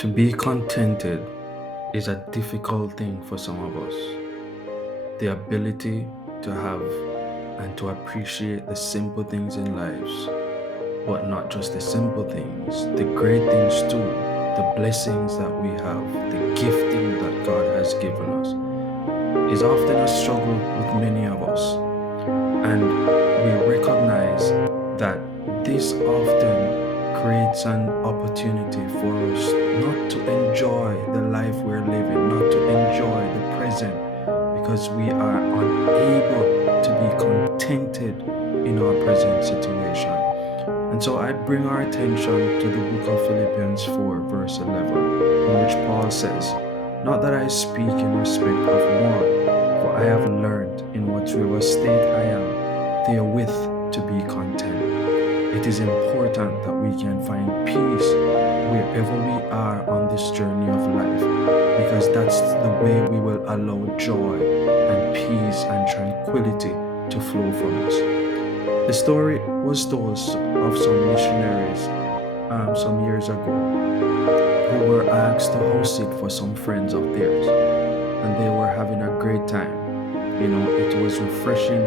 To be contented is a difficult thing for some of us. The ability to have and to appreciate the simple things in lives, but not just the simple things, the great things too, the blessings that we have, the gifting that God has given us, is often a struggle with many of us. And we recognize that this often creates an opportunity for us not to enjoy the life we're living, not to enjoy the present, because we are unable to be contented in our present situation. And so I bring our attention to the book of Philippians 4, verse 11, in which Paul says, "Not that I speak in respect of one, for I have learned in whatsoever state I am, therewith to be content." It is important that we can find peace wherever we are on this journey of life, because that's the way we will allow joy and peace and tranquility to flow from us. The story was told of some missionaries some years ago who were asked to host it for some friends of theirs, and they were having a great time. It was refreshing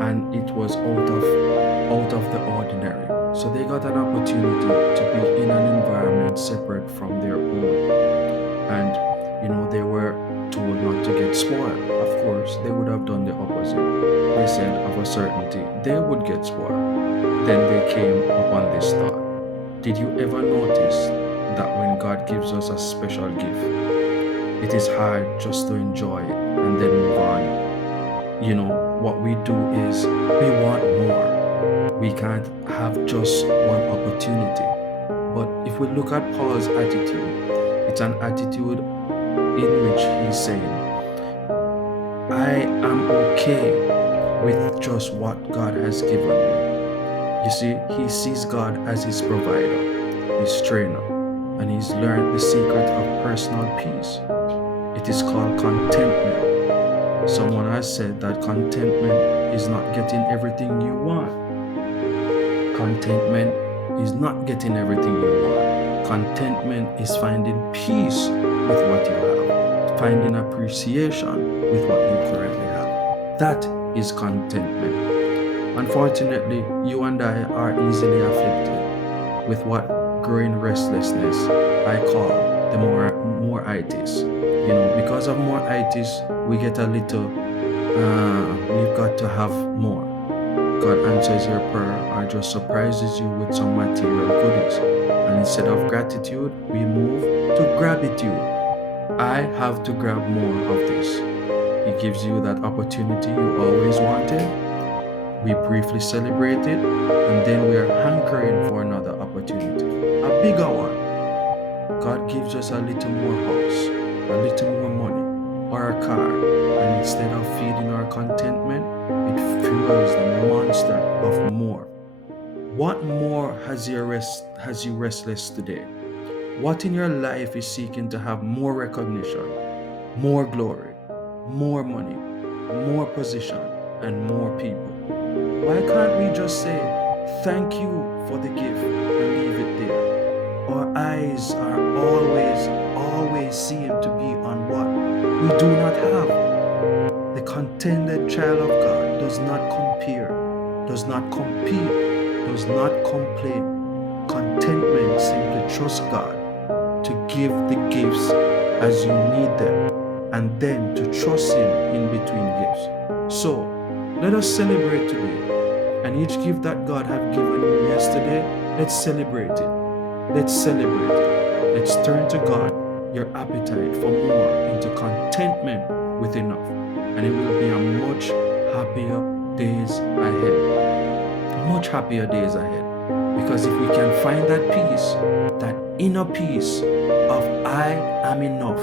and it was out of the ordinary. So they got an opportunity to be in an environment separate from their own. And they were told not to get spoiled. Of course, they would have done the opposite. They said of a certainty they would get spoiled. Then they came upon this thought. Did you ever notice that when God gives us a special gift, it is hard just to enjoy it and then move on? What we do is we want more. We can't have just one opportunity. But if we look at Paul's attitude, it's an attitude in which he's saying, I am okay with just what God has given me. You see, he sees God as his provider, his trainer, and he's learned the secret of personal peace. It is called contentment. Someone has said that contentment is not getting everything you want. Contentment is not getting everything you want. Contentment is finding peace with what you have, finding appreciation with what you currently have. That is contentment. Unfortunately, you and I are easily afflicted with what growing restlessness I call the more itis. Because of more itis, we get a little, we've got to have more. God answers your prayer or just surprises you with some material goodies. And instead of gratitude, we move to gratitude. I have to grab more of this. He gives you that opportunity you always wanted. We briefly celebrate it, and then we are hankering for another opportunity, a bigger one. God gives us a little more house, a little more money, or a car, and instead of feeding our contentment, it fuels the monster of more. What more has you restless today? What in your life is seeking to have more recognition, more glory, more money, more position, and more people? Why can't we just say, thank you for the gift and leave it there? Our eyes are always seem to be on what we do not have. The contented child of God does not compare, does not compete, does not complain. Contentment simply trusts God to give the gifts as you need them, and then to trust Him in between gifts. So, let us celebrate today, and each gift that God have given you yesterday, let's celebrate it. Let's celebrate it. Let's turn to God your appetite for more into contentment with enough, and it will be a much happier days ahead. Much happier days ahead. Because if we can find that peace, that inner peace of I am enough,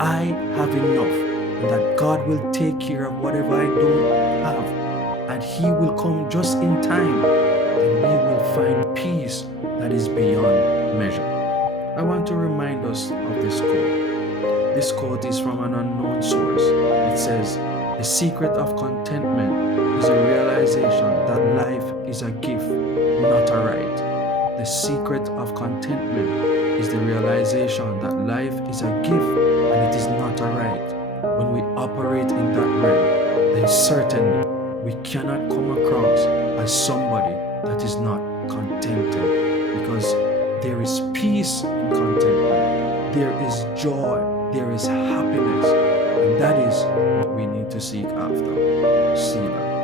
I have enough, and that God will take care of whatever I don't have, and He will come just in time, then we will find peace that is beyond measure. I want to remind us of this quote. This quote is from an unknown source. It says, "The secret of contentment is a realization that life is a gift, not a right. The secret of contentment is the realization that life is a gift and it is not a right. When we operate in that realm, then certainly we cannot come across as somebody that is not contented, because there is peace in contentment, there is joy, there is happiness, and that is what we need to seek after. Selah.